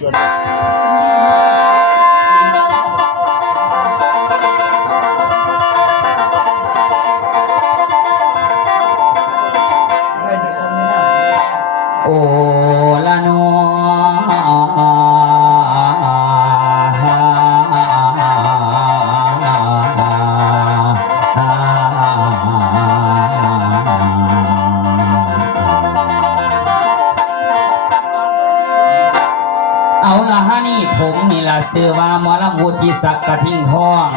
จว ซื้อว่าหมอลำวุฒิศักดิ์กระทิงทอง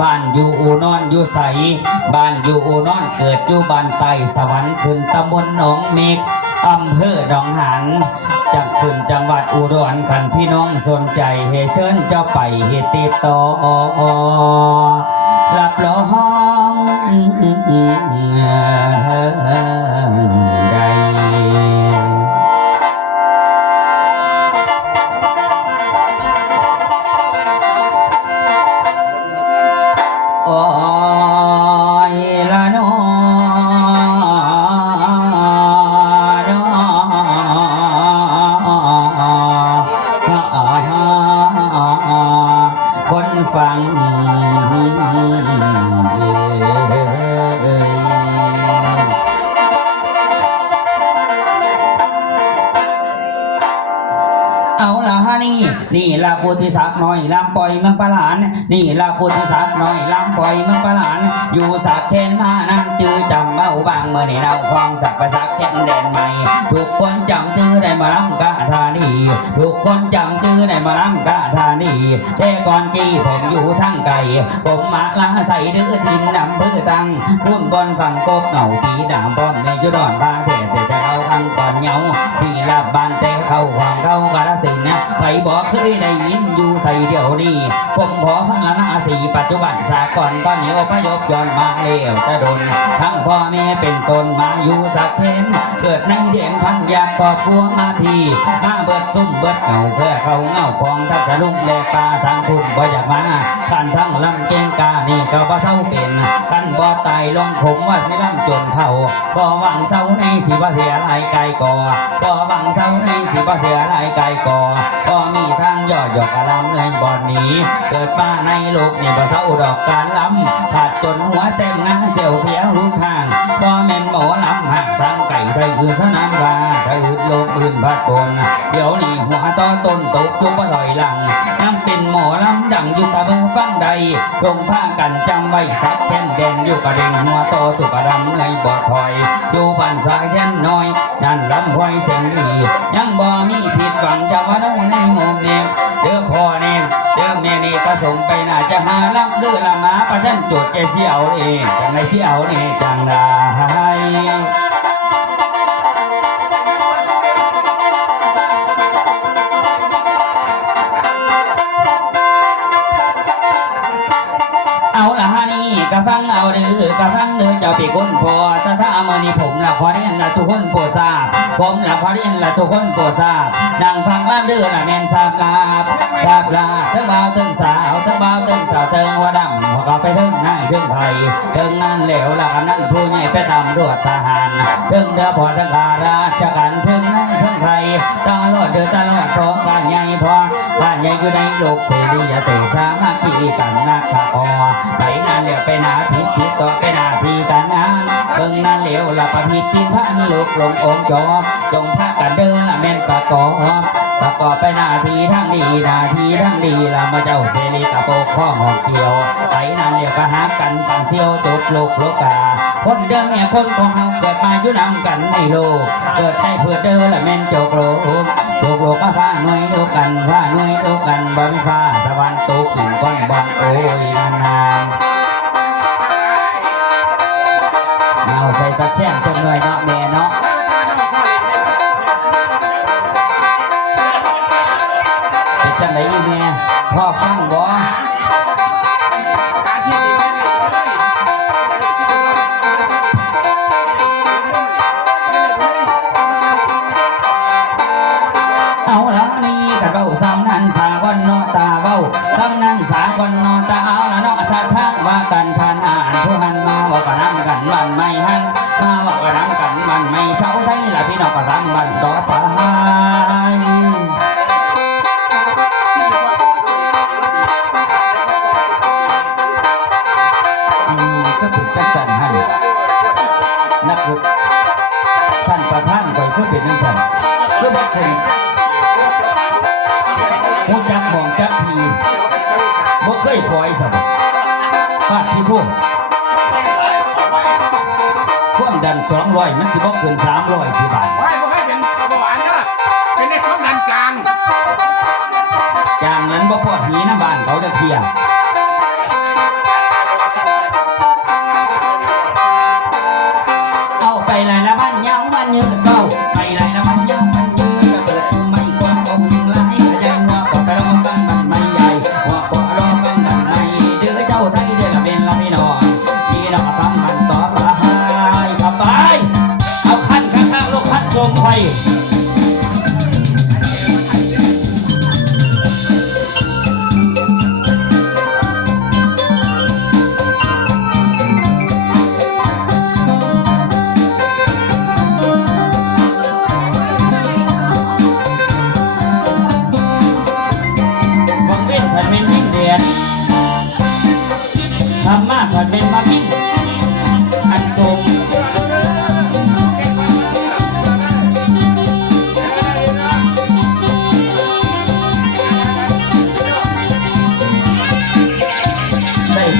บ้านอยู่อูนอนอยู่ใส บ้านอยู่อูนอนเกิดอยู่บ้านไต่สวรรค์ขึ้นตำบลหนองเมกอำเภอดองหันจากขึ้นจังหวัดอุดรขันพี่น้องสนใจเฮเชิญเจ้าไปเฮติดต่อรับรอง ละฮะนี่ นี่ละพุทธิศักดิ์น้อยลำปล่อยเมืองปะหลาน นี่ละพุทธิศักดิ์น้อยลำปล่อยเมืองปะหลาน อยู่สักแคนมานั่งจื้อจำเบ้าบางเมื่อนี่เราคลองสักประสักแคนแดนใหม่ ทุกคนจำชื่อได้มาลำกาธานีทุกคนจำชื่อได้มาลำกาธานีแต่ก่อนกี้ผมอยู่ทางไกลผมมาลาใส่ดื้อทินนำเพื่อตังพุ่นบนฝั่งกบเหงาปีดามป้อมในยุดอนบาเทศแต่เขาทางก่น เหงาที่ลาบบานแต่เข้าความเรากาลสินนะใครบอกเคยได้ยินอยู่ใส่เดียวนี้ ผมขอพังละนาสีปัจจุบันสากลตอนนี้อพยพย้อนมาเลี้ยวจะดนทั้งพ่อแม่เป็นตนมาอยู่สักเข็นเกิดในเดียงพันอยากรอบครัวมาทีมาเบิดซุ่มเบิดเงาเพื่อเขาเงาของทักกระลุงแลปลาทางพุ่นบ่อยากมาขันทั้งลำเกงกานี่ก็บ่เศร้าเป็นขันบ่ตายลงคงว่าสิลำจนเท่าบ่หวังเศร้าในสิบ่เสียหายกายก่อบ่หวังเศร้าในสิบ่เสียหลายกายก่อบ่มีทางย่อหยอกอารำในบ่อนนี้ เกิดมาในโลกนี่บ่เศร้าดอกการลำขาดจนหัวแซมงาเจียวเสียรูปทางบ่แม่นหมอลำหักทางไก่ไทยอื่นเท่านั้นว่าชะ ลกอื่นพัดปนเดี๋ยวนี้หัวต่อต้นตกจุบบ่ถอยหลังยังเป็นหมอลำดังอยู่สะเบอฟังใดตรงทางกันจำไว้สักแค่นแดนอยู่กระเด้งหัวโตสุกระดำในบ่อถอย อยู่บ้านสายแค่นน้อยนั่นลำห้อยเสียงดียังบ่มีผิดหวังจะว่าน้องในหมู่เนมเด้อพ่อเนมเด้อแม่นี่ก็ส่งไปน่าจะหาลำเด้อละมาประชันจุดแกเสียวเองจังไรเสียวเนี่จังได้ เอาเด้อกะฟังเด้อเจ้าปีกุนพอสถามือนี่ผมละขอเรียนละทุกคนโปรดทราบ ผมละขอเรียนละทุกคนโปรดทราบดังฟังว่าเด้อละแม่นทราบลาบทราบลาทั้งบ่าวทั้งสาวทั้งบ่าวทั้งสาวเติงว่าดำหัวก็ไปถึงนายถึงไผถึงนั่นเหลวละกันนั่นผู้ใหญ่ไปตำรวจทหารถึงเด้อพอทั้งขาราชการถึงนายถึงไผตลอดเด้อตลอดพราะการ พอบ้านใหญ่อยู่ในโลกเสรีอย่าเตะชามาขี้กันนักขะออไปนานเหลวไปนาทิศทิศต่อไปนาทีการงานเบิ่งนานเหลวละประพิษทินพันลูกลงองค์จอมจงพากันเดินละแม่นประกอบประกอบไปนาทีทั้งดีนาทีทั้งดีละมาเจ้าเสรีกะโปกข้อหอกเกี่ยวไปนานเหลวก็หากันปันเซียวจุดลูกโลกาคนเดิมเนี่ยคนของเฮาเกิดมาอยู่นำกันในโลกเกิดได้เพื่อเดินละแม่นจกโลก ตกโลกฟ้าหน่อยเดียวกันฟ้าหน่อยเดียวกันบ่มีฟ้าสวรรค์ตกหินก้อนบอลโอ้ยนานานเอาใส่ตะแคงจังหน่อยเนาะแม่เนาะเป็นจังไหนอีแม่พ่อฟังบ่ กันวันไม่หันมาบอกกันกันวันไม่เช้าได้ละพี่น้องกระรังวันต่อไปก็เป็นจัสันหันักบุท่านประท่าว้เพื่อเป็นนังสันก็บอกคนมุกจักมองจักทีบ่เคยฝอยสับปาดที่ทุ่ง สองร้อยมันสิบ่เกินสามร้อยที่บาทไม่บ่ให้เป็นเบาหวานเด้อเป็นในความดันกลางอย่างนั้นบ่พอหีน้ำบ้านเขาจะเทียม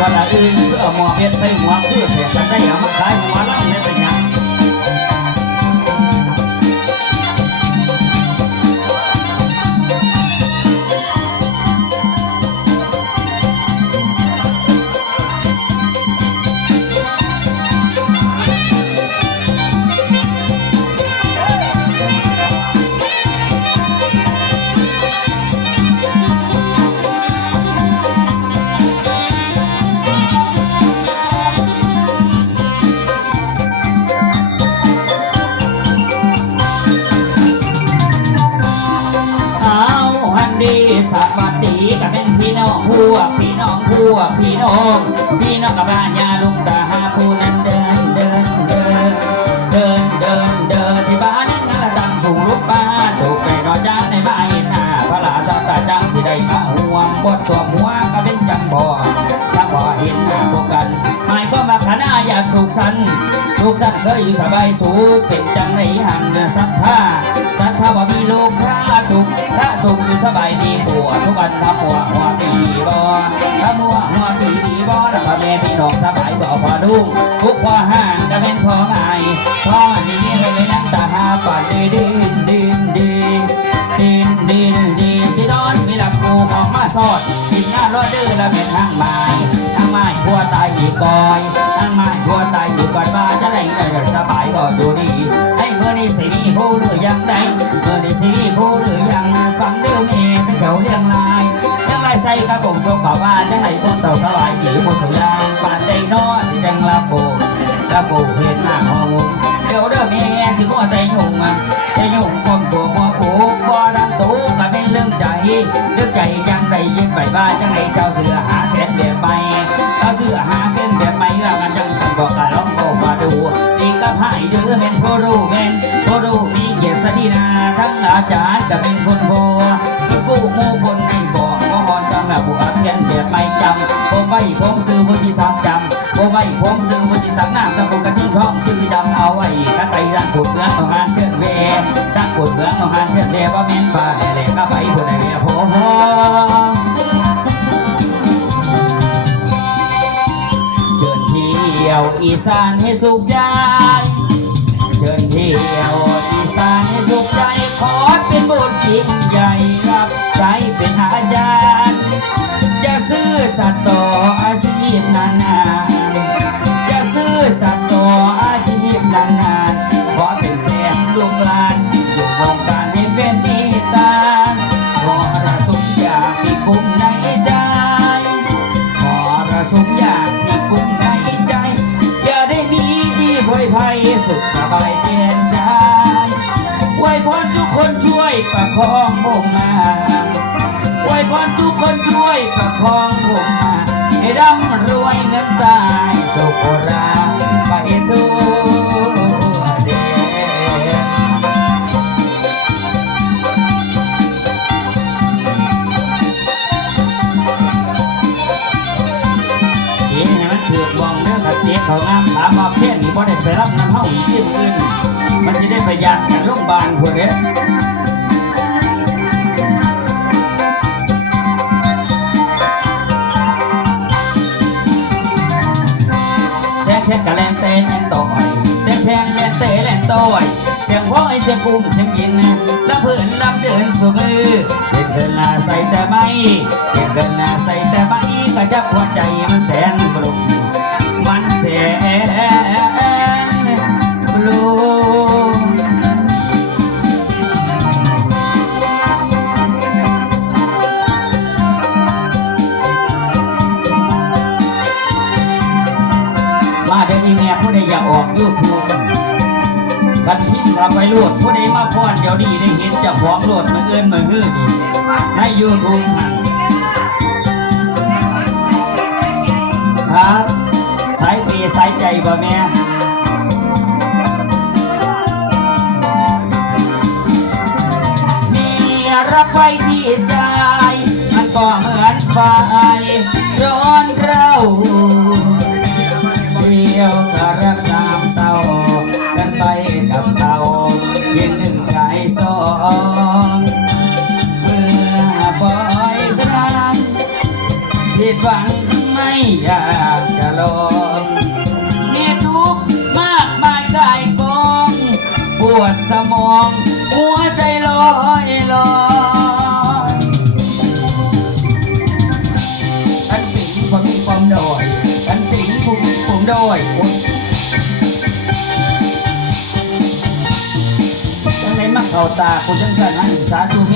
ได้พละอื่นเพื่อหมอเพชรใส่หัวเพื่อเพียกันได้เอามาขายหัวล่ำ พี่น้องพวกพี่น้องพวกพี่น้องพี่น้องกับบ้านยาลุงตาหาผู้นั้นเดินเดินเดินเดินเดินเดินที่บ้านนั้นละตั้งถุงลูกป้าถูกไปนอนยาในบ้านหน้าพระลาสตาจังสิได้มาห่วงบดสวมหัวก็เป็นจังบ่จังบ่เห็นหน้าพวกกันหมายก็มาขนาอยากถูกสันถูกสันเคยอยู่สบายสูงเป็นจังในหันศรัทธาศรัทธาว่ามีโลกค้าถูกถ้าถูกอยู่ สบายดีปัวทุกวันทำหัวหัวปีดีบ่ถ้ามัวหัวปีดีบ่แล้วพ่อแม่พี่น้องสบายบ่พอดุงทุกพ่อห้างก็เป็นพ่อไงพ่อนี้ไปเลยยังตาหาป่านดีดินดินดีดินดินดีสิดอนมีหลับกูออกมาสอดกินหน้ารอดดื้อแล้วเป็นทางไม้ทางไม้พัวตายอีกก่อยทางไม้พัวตายอยู่ก่อนว่าจะได้ได้สบายบ่อยู่ดีให้เมื่อนี้สิมีผู้หรือยังไงเมื่อนี้สิมีผู้หรือ ขาวบ้านยังไรพวกเต่าสลายหนีหมดสุยางปานได้นอสิแดงลาโบลาโบเห็นหน้าหอมุงเดี๋ยวเด้อแม่สิมัวแต่ยุ่งอะแต่ยุ่งความตัวมัวปูบ่ดังตูก็เป็นเรื่องใจเรื่องใจยังไรยิ่งไปบ้านยังไรเจ้าเสือหาแขนแบบใหม่เจ้าเสือหาแขนแบบใหม่ว่ากันจังจังบอกกะร้องบอกมาดูดีก็พ่ายเดือแม่นผู้รู้แม่นผู้รู้มีเกียรติสดีนาทั้งอาจารย์ก็เป็นคน เชิญเวว่าเมนฟ้าแหล่ๆก็ไปผู้ใดเวียผมเชิญเที่ยวอีสานให้สุขใจ เชิญเที่ยวอีสานให้สุขใจ ขอเป็นบุญยิ่งใหญ่ครับใจเป็นอาจารย์จะซื้อสัตว์ต่ออาชีพนานๆจะซื้อสัตว์ต่ออาชีพนานๆ ช่วยประคองผมมาไว้พรทุกคนช่วยประคองผมมา ให้ร่ำรวยเงินตายสุขราไปทั่วเดนเอ๊ะให้มันถือกบองเรื่องกับเจ๊เขางามถามมาเพี้ยนนี่พอได้ไปรับน้ำเฮาอีกที่อื่นมันจะได้ประหยัดกันโรงพยาบาลพวกเนี้ ยค่กะแลนเต้นแอนต่อยเสียงแพนแลนเต้แลนต่อยเสียงพ้อยเสียงกุ้งเสียงกินล้วเพื่อนลำเดินสู่มือเล่นเดินหน้าใส่แต่ไม่เล่นเดินหน้าใส่แต่ไม่ก็จะปวดใจ มาเดี๋ยวนี้แม่ผู้ใดอยากออกยูทูบกันทิ้งทำไปโหลดผู้ใดมาฟ้อนเดี๋ยวนี้ได้เห็นจะของโหลดมาเอินมาฮื้อดีในยูทูบครับสายปีสายใจบ่แม่มีรักไว้ที่ใจ มันก็เหมือนไฟร้อนเร่า องหัวใจลอยลอยฉันสิงความมีความดอยฉันสิงผมผมดอยจังเลยมาเข่าตาคุณจังสันหันสาธุ